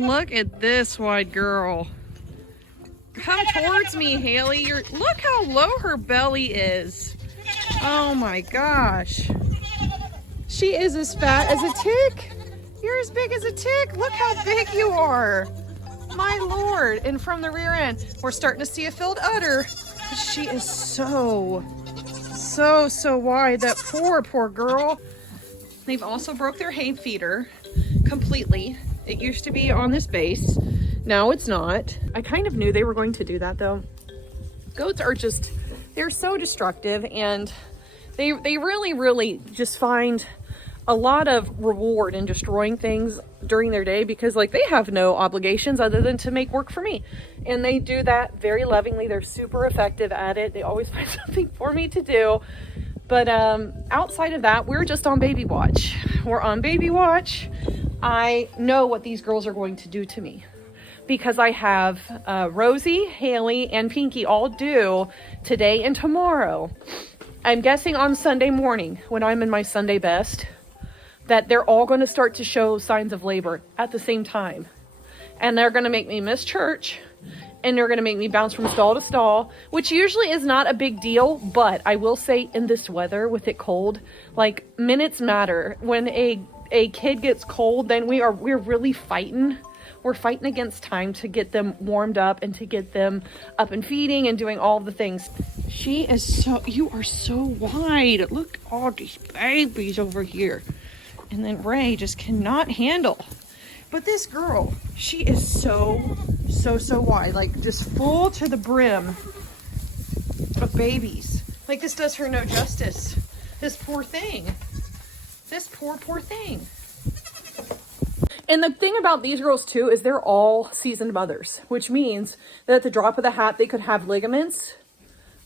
Look at this white girl. Come towards me, Haley. Look how low her belly is. Oh my gosh. She is as fat as a tick. You're as big as a tick. Look how big you are. My Lord. And from the rear end, we're starting to see a filled udder. She is so wide. That poor girl. They've also broke their hay feeder completely. It used to be on this base. Now it's not. I kind of knew they were going to do that though. Goats are just, they're so destructive, and they really just find a lot of reward in destroying things during their day, because like they have no obligations other than to make work for me. And they do that very lovingly. They're super effective at it. They always find something for me to do. But outside of that, we're just on baby watch. We're on baby watch. I know what these girls are going to do to me, because I have Rosie, Haley, and Pinky all due today and tomorrow. I'm guessing on Sunday morning, when I'm in my Sunday best, that they're all going to start to show signs of labor at the same time. And they're going to make me miss church, and they're going to make me bounce from stall to stall, which usually is not a big deal. But I will say, in this weather with it cold, like minutes matter. When a kid gets cold, then we're really fighting. We're fighting against time to get them warmed up and to get them up and feeding and doing all the things. You are so wide. Look, all these babies over here. And then Ray just cannot handle. But this girl, she is so wide, like just full to the brim of babies. Like, this does her no justice. This poor thing. This poor thing. And the thing about these girls too is they're all seasoned mothers, which means that at the drop of the hat, they could have ligaments,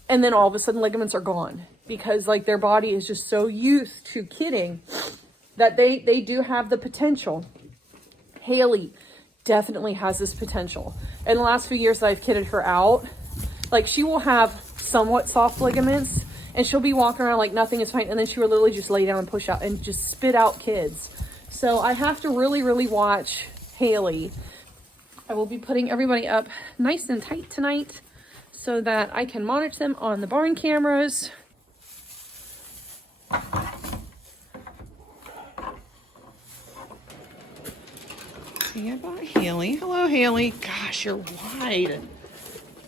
and then all of a sudden ligaments are gone, because like their body is just so used to kidding that they do have the potential. Haley definitely has this potential. In the last few years that I've kidded her out, like she will have somewhat soft ligaments and she'll be walking around like nothing is fine, and then she will literally just lay down and push out and just spit out kids. So I have to really watch Haley. I will be putting everybody up nice and tight tonight so that I can monitor them on the barn cameras. Say bye, Haley. Hello, Haley. Gosh, you're wide.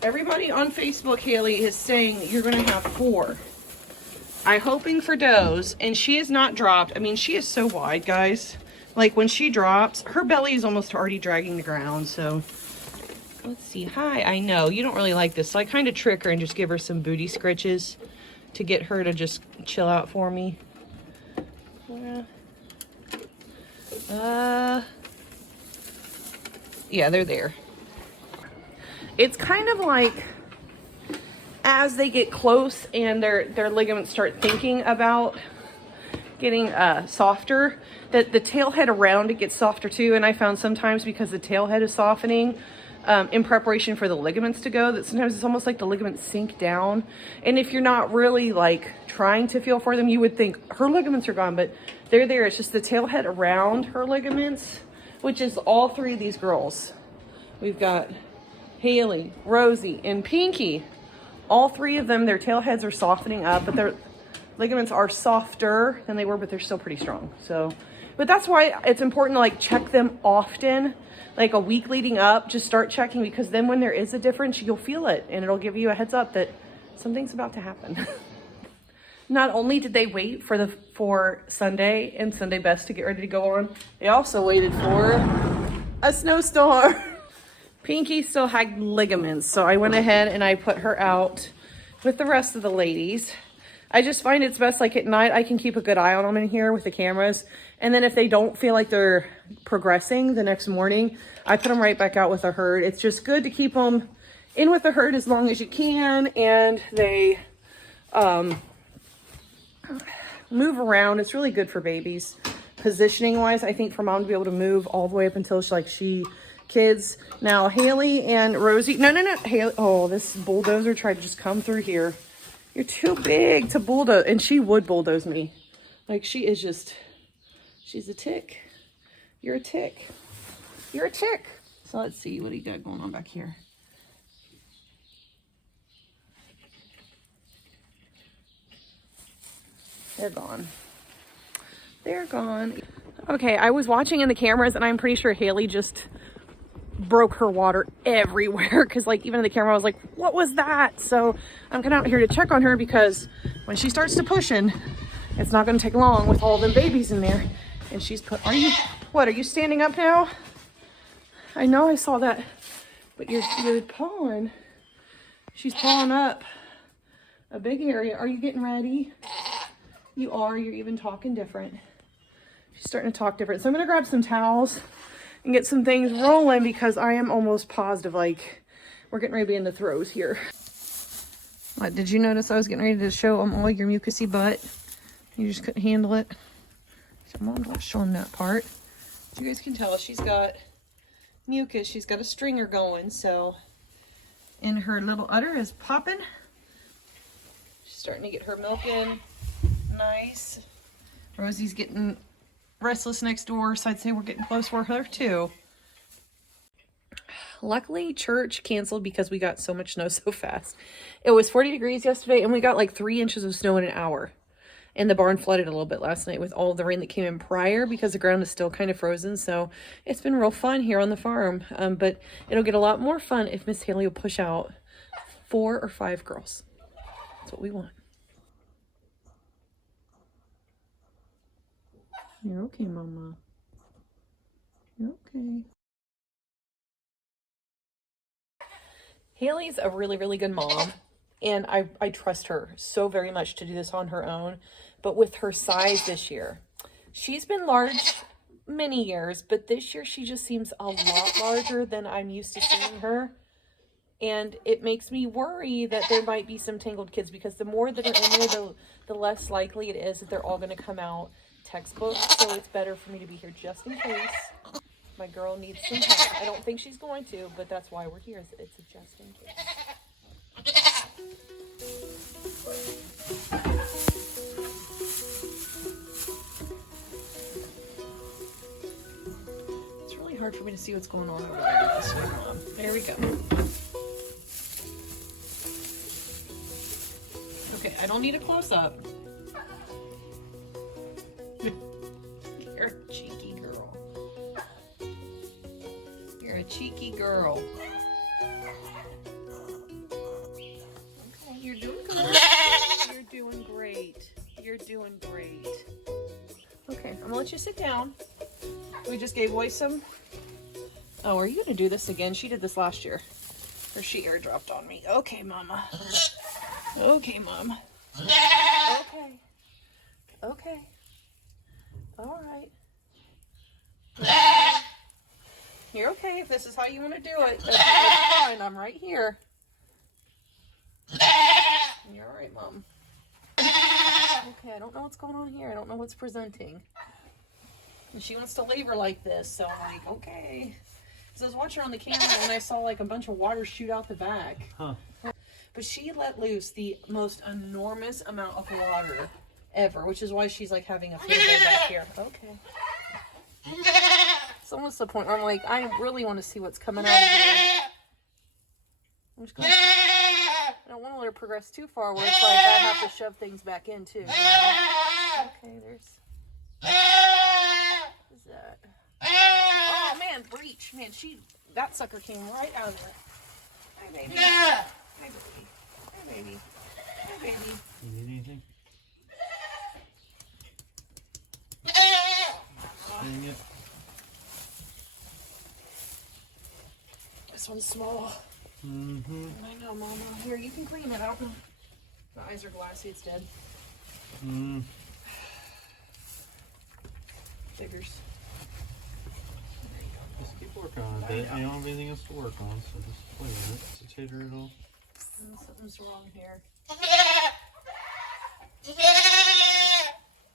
Everybody on Facebook, Haley, is saying you're going to have 4. I'm hoping for does, and she is not dropped. I mean, she is so wide, guys. Like, when she drops, her belly is almost already dragging the ground. So let's see. Hi, I know you don't really like this, so I kind of trick her and just give her some booty scritches to get her to just chill out for me. Yeah, they're there. It's kind of like as they get close and their ligaments start thinking about getting softer, that the tail head around it gets softer too. And I found sometimes, because the tail head is softening in preparation for the ligaments to go, that sometimes it's almost like the ligaments sink down. And if you're not really like trying to feel for them, you would think her ligaments are gone, but they're there. It's just the tail head around her ligaments, which is all 3 of these girls. We've got Haley, Rosie, and Pinky. All 3 of them, their tail heads are softening up, but their ligaments are softer than they were, but they're still pretty strong. So, but that's why it's important to like check them often, like a week leading up. Just start checking, because then when there is a difference, you'll feel it, and it'll give you a heads up that something's about to happen. Not only did they wait for Sunday and Sunday best to get ready to go on, they also waited for a snowstorm. Pinky still had ligaments, so I went ahead and I put her out with the rest of the ladies. I just find it's best, like at night, I can keep a good eye on them in here with the cameras. And then if they don't feel like they're progressing the next morning, I put them right back out with the herd. It's just good to keep them in with the herd as long as you can. And they move around. It's really good for babies. Positioning wise, I think for mom to be able to move all the way up until she kids. Now Haley and Rosie, no, Haley, oh, this bulldozer tried to just come through here. You're too big to bulldoze. And she would bulldoze me. Like, she is just, she's a tick. You're a tick. You're a chick. So let's see, what do you got going on back here? They're gone. They're gone. Okay, I was watching in the cameras and I'm pretty sure Haley just broke her water everywhere, because like even in the camera I was like, what was that? So I'm coming out here to check on her, because when she starts to pushing, it's not going to take long with all them babies in there. And she's put, are you standing up now? I know I saw that, but you're pawing. She's pawing up a big area. Are you getting ready? You are. You're even talking different. She's starting to talk different. So I'm going to grab some towels and get some things rolling, because I am almost positive, like, we're getting ready to be in the throes here. What, did you notice I was getting ready to show them all your mucusy butt? You just couldn't handle it. So I'm not showing that part. As you guys can tell, she's got mucus. She's got a stringer going, so, and her little udder is popping. She's starting to get her milk in nice. Rosie's getting restless next door, so I'd say we're getting close for her too. Luckily, church canceled because we got so much snow so fast. It was 40 degrees yesterday, and we got like 3 inches of snow in an hour. And the barn flooded a little bit last night with all the rain that came in prior, because the ground is still kind of frozen. So it's been real fun here on the farm. But it'll get a lot more fun if Miss Haley will push out 4 or 5 girls. That's what we want. You're okay, Mama. You're okay. Haley's a really, really good mom, and I trust her so very much to do this on her own. But with her size this year, she's been large many years, but this year she just seems a lot larger than I'm used to seeing her. And it makes me worry that there might be some tangled kids, because the more that are in there, the less likely it is that they're all going to come out textbook. So it's better for me to be here just in case my girl needs some help. I don't think she's going to, but that's why we're here. It's a just in case. It's really hard for me to see what's going on over there with the swing on. There we go. Okay, I don't need a close-up. You're a cheeky girl. You're a cheeky girl. Okay, you're doing good. You're doing great. You're doing great. Okay, I'm gonna let you sit down. We just gave away some. Oh, are you gonna do this again? She did this last year. Or she airdropped on me. Okay, Mama. Okay, Mom. Okay. Okay. All right. You're okay if this is how you want to do it. That's fine. I'm right here. You're all right, Mom. Okay, I don't know what's going on here. I don't know what's presenting. And she wants to labor like this, so I'm like, okay. So I was watching her on the camera and I saw like a bunch of water shoot out the back. Huh. But she let loose the most enormous amount of water ever, which is why she's like having a field day back here. Okay. It's almost the point where I'm like, I really want to see what's coming out of here. I'm just gonna, I don't want to let her progress too far where it's like I have to shove things back in too. Okay, there's. What is that? Oh man, breach. Man, that sucker came right out of it. Hi, baby. Hi, baby. Hi, baby. Hi, baby. You need anything? Dang it. This one's small. Mm-hmm. I know, Mama. Here, you can clean it out. The eyes are glassy. It's dead. Mm. Figures. Just keep working on it. You don't have anything else to work on, so just play with it. Just tater it all. Something's wrong here.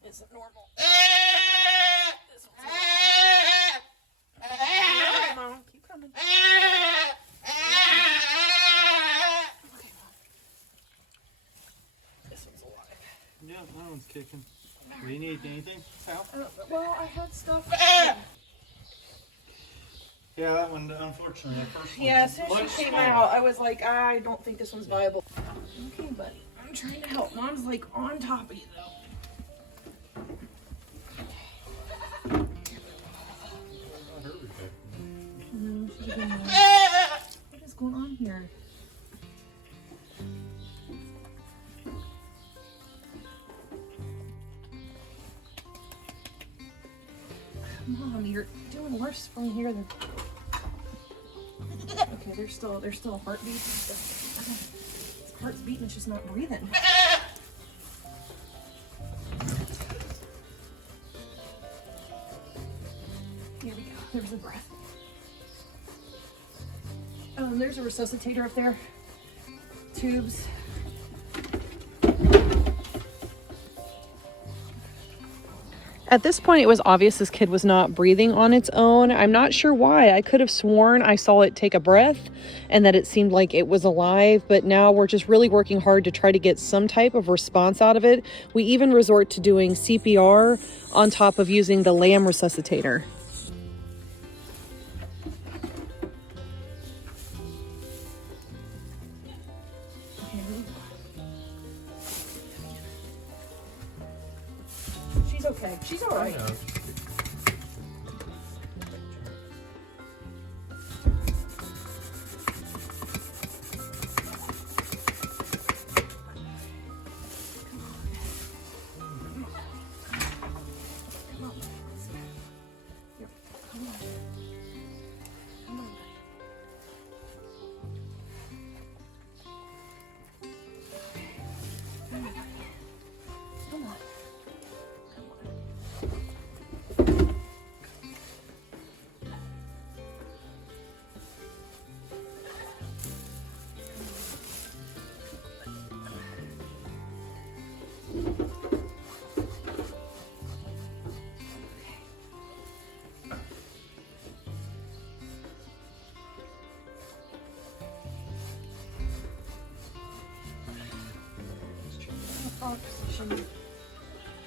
Isn't normal. This one's normal. Alright, Mom. Keep coming. Okay, Mom. This one's alive. Yeah, that one's kicking. Do you need anything, Sal? Well, I had stuff. Yeah, that one, unfortunately, the first one. Yeah, as soon as she came out, I was like, I don't think this one's viable. Okay, buddy. I'm trying to help. Mom's like on top of you, though. No, she's doing that. What is going on here? Mom, you're doing worse from here than. Okay, there's still a heartbeat. His heart's beating, it's just not breathing. Here we go. There's the breath. Oh, and there's a resuscitator up there. Tubes. At this point, it was obvious this kid was not breathing on its own. I'm not sure why. I could have sworn I saw it take a breath and that it seemed like it was alive, but now we're just really working hard to try to get some type of response out of it. We even resort to doing CPR on top of using the lamb resuscitator. She's okay. She's all right.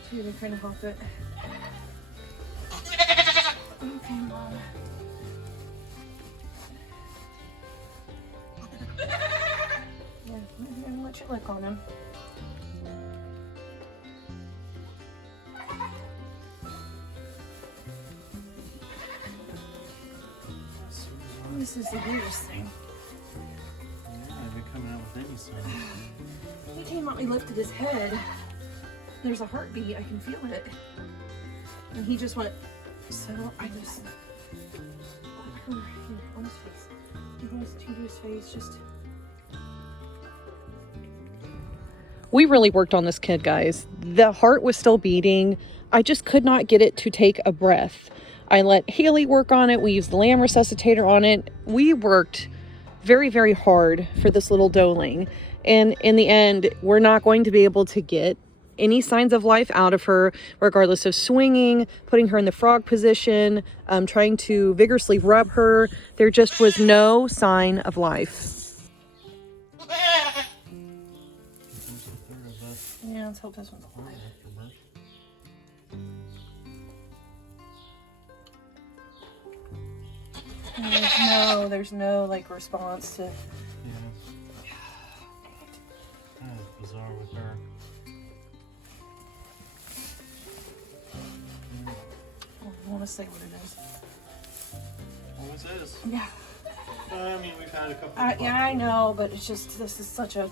Position to kind of help it. Okay, Mom. Yeah, I'm gonna let you lick on him. This is the weirdest thing. Yeah, I've been coming out with any sign. He came out, he lifted his head. There's a heartbeat, I can feel it. And he just went, so I just, here, on his face. He holds it to his face, just. We really worked on this kid, guys. The heart was still beating. I just could not get it to take a breath. I let Haley work on it. We used the lamb resuscitator on it. We worked very, very hard for this little doeling. And in the end, we're not going to be able to get any signs of life out of her, regardless of swinging, putting her in the frog position, trying to vigorously rub her. There just was no sign of life. Yeah, let's hope this one's alive. And there's no like response to. Yeah. That is bizarre with her. I want to say what it is. What was this? Yeah. I mean, we've had a couple. Yeah, I know, but it's just this is such a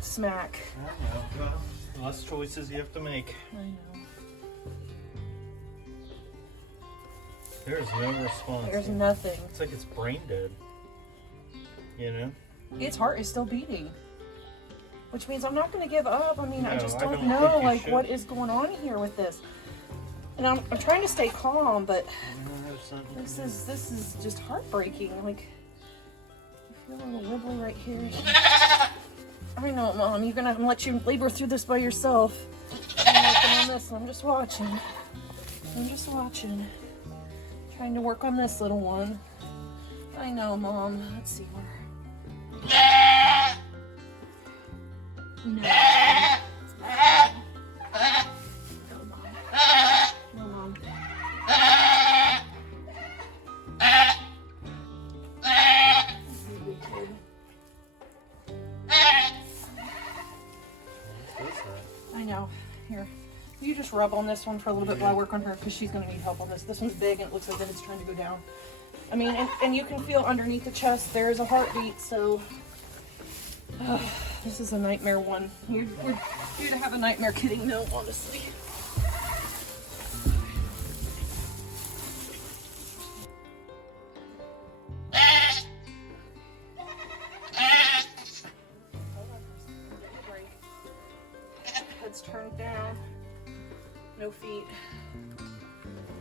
smack. I know. Well, less choices you have to make. I know. There's no response. There's nothing. It's like it's brain dead. You know? Its heart is still beating. Which means I'm not going to give up. I mean, No, I just I don't don't know, think you like, should. what is going on here with this. And I'm trying to stay calm, but this is just heartbreaking. Like, I feel a little wibbly right here. I know, Mom. I'm gonna let you labor through this by yourself. I'm working on this. I'm just watching. Trying to work on this little one. I know, Mom. Let's see where. No. No, Mom. just rub on this one for a little bit while I work on her, because she's going to need help on this. This one's big and it looks like that it's trying to go down. I mean, and you can feel underneath the chest there is a heartbeat, so this is a nightmare one. We're here to have a nightmare kidding, no, honestly. Head's turned down, no feet.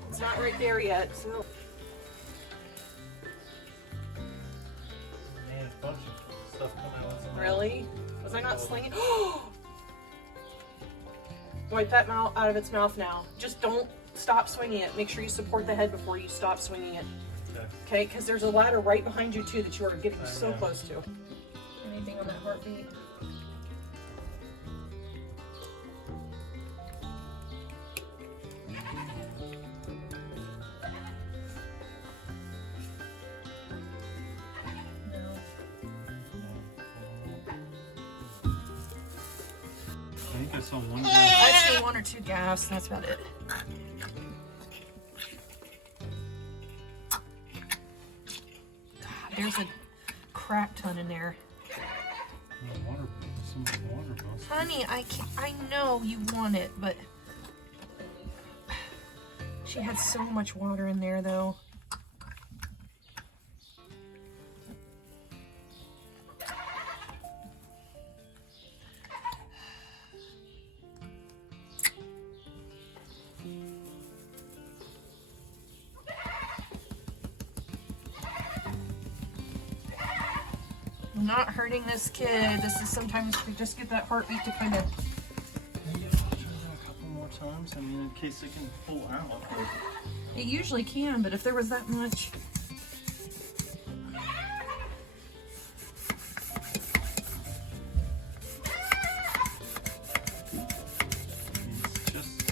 It's not right there yet, so. Man, a bunch of stuff coming out. Really? Was I not slinging? Wipe that mouth out of its mouth now. Just don't stop swinging it. Make sure you support the head before you stop swinging it. Okay, because there's a ladder right behind you too that you are getting so close to. Anything on that heartbeat? I think I saw one guy. I've seen one or two gaps, that's about it. There's a crap ton in there. Some water bus. Honey, I know you want it, but she had so much water in there though. I'm not hurting this kid. This is sometimes we just get that heartbeat to kind of. Maybe I'll try that a couple more times. I mean, in case it can pull out. It usually can, but if there was that much. It's just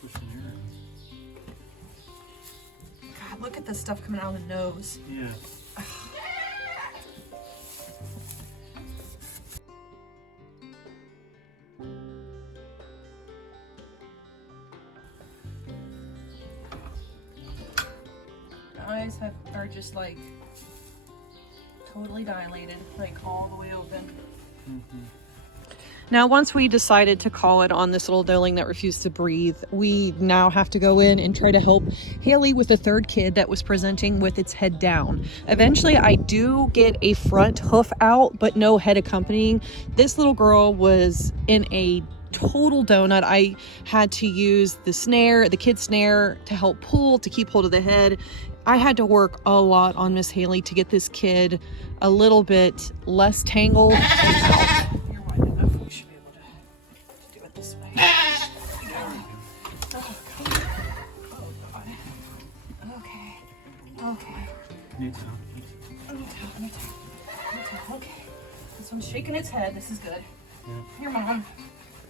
pushing air. God, look at this stuff coming out of the nose. Yeah. Eyes are just like totally dilated, like all the way open. Now, once we decided to call it on this little duckling that refused to breathe, we now have to go in and try to help Haley with the third kid that was presenting with its head down. Eventually, I do get a front hoof out, but no head accompanying. This little girl was in a total donut. I had to use the snare, the kid snare, to help pull, to keep hold of the head. I had to work a lot on Miss Haley to get this kid a little bit less tangled and out. You're wide enough. We should be able to do it this way. Oh, God. Okay. Okay. Need to. Okay. This one's shaking its head. This is good. Yeah. Here, Mom.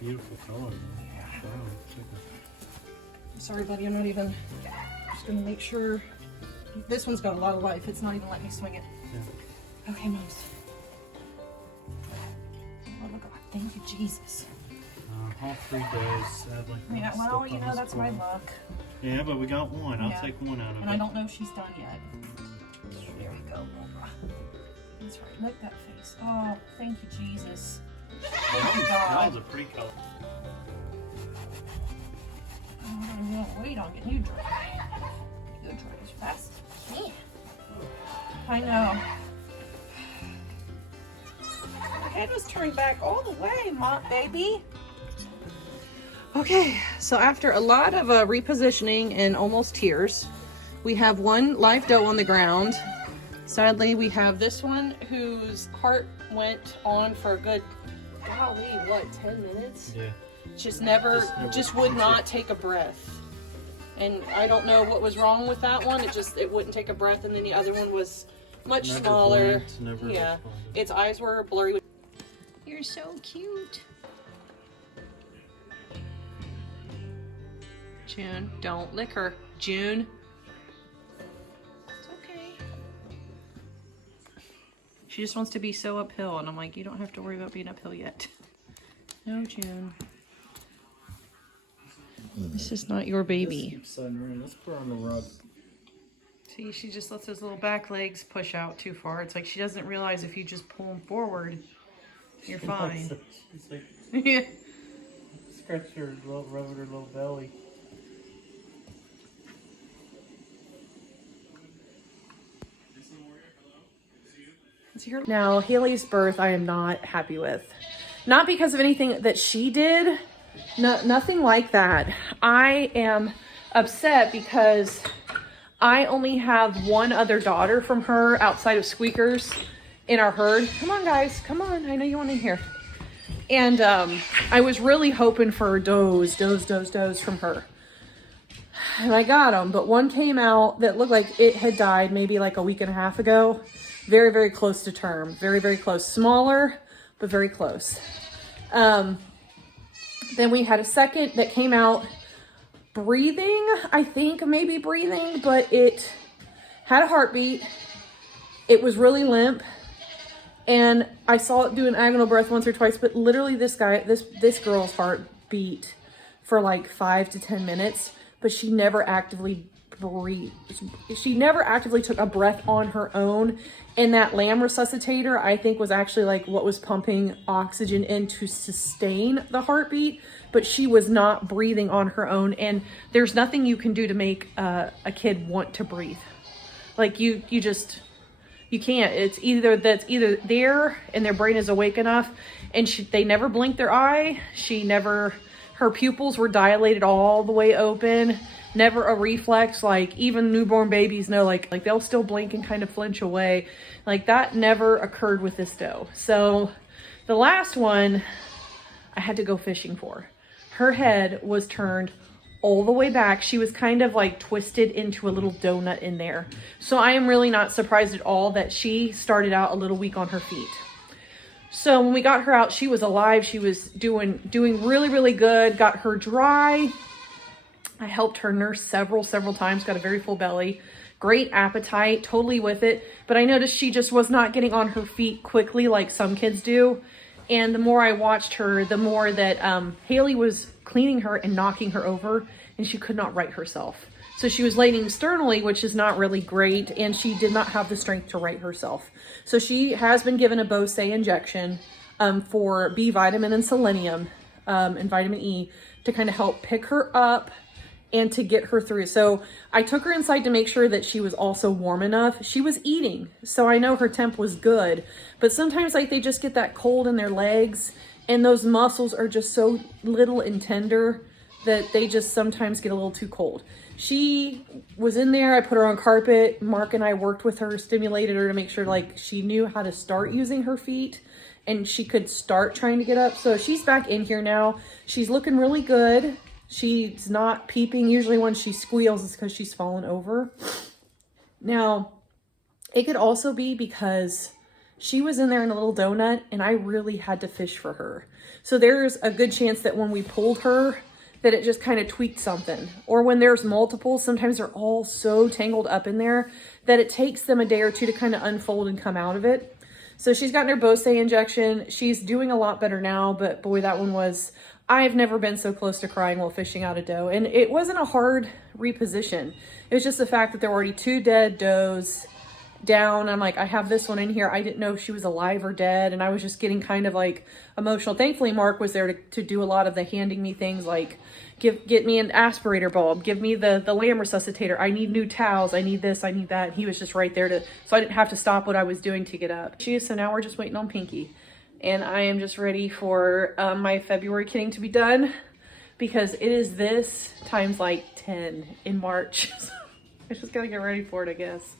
Beautiful color. Yeah. Sorry, buddy. I'm not even. Just gonna make sure. This one's got a lot of life. It's not even letting me swing it. Yeah. Okay, Moms. Oh my God. Thank you, Jesus. All 3 days, sadly. Yeah, well, you know, that's my luck. Yeah, but we got one. I'll take one out of it. And I don't know if she's done yet. There we go. That's right. Look at that face. Oh, thank you, Jesus. Thank you, God. That was a pretty color. I'm going to wait on getting you dry. You dry as fast as you can. I know. The head was turned back all the way, Mom, baby. Okay, so after a lot of repositioning and almost tears, we have one live doe on the ground. Sadly, we have this one whose heart went on for a good, golly, what, 10 minutes? Yeah. Just never would not take a breath. And I don't know what was wrong with that one. It wouldn't take a breath. And then the other one was much smaller. Never yeah. responded. Its eyes were blurry. You're so cute. June, don't lick her. June. It's okay. She just wants to be so uphill. And I'm like, you don't have to worry about being uphill yet. No, June. This is not your baby. Let's put her on the rug. See, she just lets those little back legs push out too far. It's like she doesn't realize if you just pull them forward, you're fine. She's like, Yeah. scratch her, rub her little belly. Now, Haley's birth I am not happy with. Not because of anything that she did. No, nothing like that. I am upset because I only have one other daughter from her outside of Squeakers in our herd. Come on, guys. Come on. I know you want in here. And I was really hoping for does from her. And I got them, but one came out that looked like it had died maybe like a week and a half ago. Very, very close to term. Very, very close. Smaller, but very close. Then we had a second that came out breathing, I think, maybe breathing, but it had a heartbeat. It was really limp. And I saw it do an agonal breath once or twice, but literally this girl's heart beat for like 5 to 10 minutes, but she never actively breathed. She never actively took a breath on her own. And that lamb resuscitator, I think, was actually like what was pumping oxygen in to sustain the heartbeat, but she was not breathing on her own. And there's nothing you can do to make a kid want to breathe. Like you can't. It's either there and their brain is awake enough, and they never blinked their eye. Her pupils were dilated all the way open. Never a reflex, like even newborn babies know, like they'll still blink and kind of flinch away. Like that never occurred with this doe. So the last one I had to go fishing for. Her head was turned all the way back. She was kind of like twisted into a little donut in there. So I am really not surprised at all that she started out a little weak on her feet. So when we got her out, she was alive. She was doing really, really good. Got her dry. I helped her nurse several times, got a very full belly, great appetite, totally with it. But I noticed she just was not getting on her feet quickly like some kids do. And the more I watched her, the more that Haley was cleaning her and knocking her over, and she could not right herself. So she was laying externally, which is not really great, and she did not have the strength to right herself. So she has been given a Bose injection for B vitamin and selenium and vitamin E to kind of help pick her up and to get her through. So I took her inside to make sure that she was also warm enough. She was eating, so I know her temp was good, but sometimes like they just get that cold in their legs, and those muscles are just so little and tender that they just sometimes get a little too cold. She was in there, I put her on carpet. Mark and I worked with her, stimulated her to make sure like she knew how to start using her feet and she could start trying to get up. So she's back in here now. She's looking really good. She's not peeping. Usually when she squeals, it's because she's fallen over. Now, it could also be because she was in there in a little donut and I really had to fish for her. So there's a good chance that when we pulled her, that it just kind of tweaked something. Or when there's multiple, sometimes they're all so tangled up in there that it takes them a day or two to kind of unfold and come out of it. So she's gotten her Bose injection. She's doing a lot better now, but boy, that one was... I've never been so close to crying while fishing out a doe. And it wasn't a hard reposition. It was just the fact that there were already 2 dead does down. I'm like, I have this one in here. I didn't know if she was alive or dead. And I was just getting kind of like emotional. Thankfully, Mark was there to do a lot of the handing me things like, get me an aspirator bulb, give me the lamb resuscitator. I need new towels. I need this, I need that. And he was just right there so I didn't have to stop what I was doing to get up. So now we're just waiting on Pinky. And I am just ready for my February kitting to be done because it is this times like 10 in March. So I just gotta get ready for it, I guess.